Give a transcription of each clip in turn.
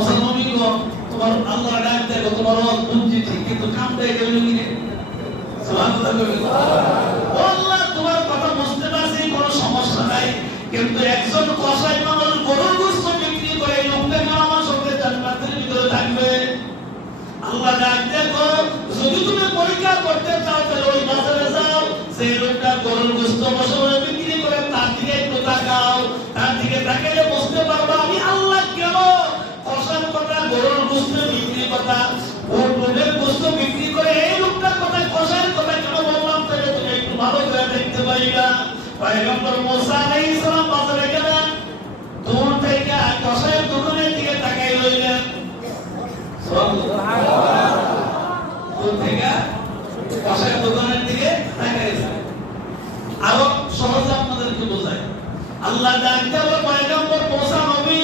মুসলমানি গো তোমার আল্লাহ ডাক দেয় তোমার বুদ্ধি ঠিক কিন্তু কাম দেয় কেন কি সুবহানাল্লাহ আল্লাহ তোমার কথা বুঝতে পারছি কোনো সমস্যা নাই কিন্তু একজন কসাই মানুষ গরুর গোশত বিক্রি করে এই লোকটা আমার সঙ্গে জান্নাতের ভিতরে থাকবে আল্লাহ ডাক দেখো যদি তুমি পরীক্ষা করতে চাও তাহলে ওই বাজারে যাও সেই লোকটা গরুর গোশত বছরে বিক্রি করে তার দিকে একটু তাকাও তার দিকে তাকালে বুঝতে পারবে আমি আল্লাহ কেন কসার কথা গরুর গোশত বিক্রি কথা ওটের গোশত বিক্রি করে এই লোকটার কথা কসার কথা কেন বললাম তাহলে তুমি একটু ভালো করে দেখতে পাইবা পয়গম্বর মুসা আলাইহিস সালাম বাজারে গেলেন দূর থেকে কসাইয়ের দোকানের দিকে তাকাই রইলেন সুবহানাল্লাহ দূর থেকে কসাইয়ের দোকানের দিকে তাকাই আরো সহজে আপনাদেরকে বোঝাই আল্লাহ ডাকতে বলে পয়গম্বর মুসা নবী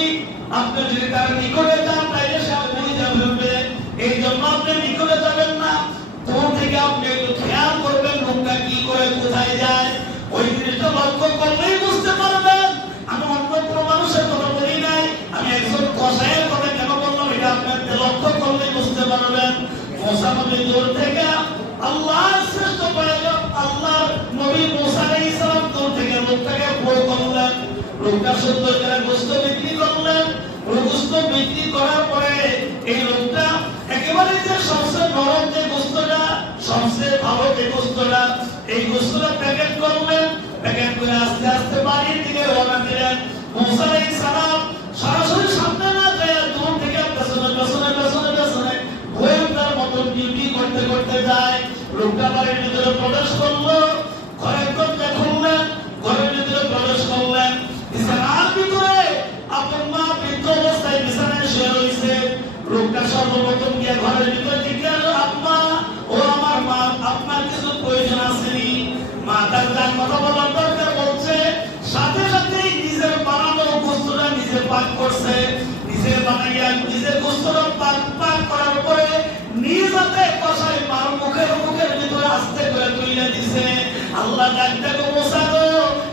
আপনি যদি তার নিকটে যান তাইলে সে আপনি যাবে এই জন্য আপনি নিকটে যাবেন না দূর থেকে আপনি একটু খেয়াল করবেন লোকটা কি করে কোথায় যায় ওই জিনিসটা লক্ষ্য করলেই বুঝতে পারবেন আমি অন্য কোনো মানুষের কথা বলি নাই আমি একজন কসাইয়ের কথা কেন বললাম এটা আপনি লক্ষ্য করলেই বুঝতে পারবেন মুসা নবী দূর থেকে আল্লাহর শ্রেষ্ঠ পয়গম্বর আল্লাহর নবী মুসা আলাইহিস সালাম দূর থেকে লোকটাকে বই করলেন লোকটা সুন্দর করে গোশত বিক্রি করলেন গোশত বিক্রি করার পরে এই লোকটা একেবারে যে সবচেয়ে নরম যে গোশতটা সবচেয়ে ভালো যে গোশতটা এই গোশতটা প্যাকেট করলেন প্যাকেট করে আস্তে আস্তে বাড়ির দিকে রওনা দিলেন মুসা আলাইহিস সালাম সরাসরি সামনে না যায় দূর থেকে পেছনে পেছনে পেছনে পেছনে গোয়েন্দার মতো ডিউটি করতে করতে যায় লোকটা বাড়ির ভিতরে প্রবেশ করলো ঘরের দরজা খুললেন ঘরের ভিতরে প্রবেশ করলেন বিছানার ভিতরে আপন মা বৃদ্ধ অবস্থায় বিছানায় শুয়ে রয়েছে লোকটা সর্বপ্রথম গিয়ে ঘরের ভিতরে জিজ্ঞাসা আম্মা ও আমার মা আপনার কিছু প্রয়োজন আসেনি মা তার যা কথা বলার দরকার বলছে সাথে সাথে নিজের বানানো গোশতটা নিজে পাক করছে নিজে বানাইয়া নিজের গোশতটা পাক করার পরে নিজ হাতে কষাই মার মুখের ভিতরে আস্তে করে তুলে দিছে আল্লাহ ডাকতে গো মুসা গো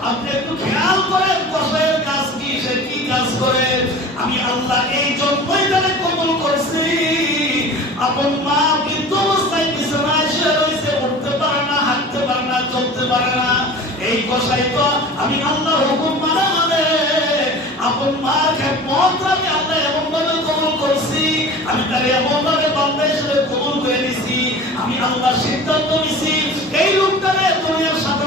আপনি একটু খেয়াল করেন কষাইয়ের কাজ কি সে কি কাজ করে আমি আল্লাহ এই জন্যই তাকে কবুল করছি আপন মা বৃদ্ধ অবস্থায় বিছানায় শুয়ে রয়েছে উঠতে পারে না হাঁটতে পারে না চলতে পারে না এই কষাই তো আমি আল্লাহর হুকুম মানে আপন মার খেদমত আমি আল্লাহ এমন ভাবে কবুল করছি আমি তাকে এমন ভাবে বান্দা হিসেবে কবুল করে নিছি আমি আল্লাহর সিদ্ধান্ত নিছি এই লোকটাকে দুনিয়ার সাথে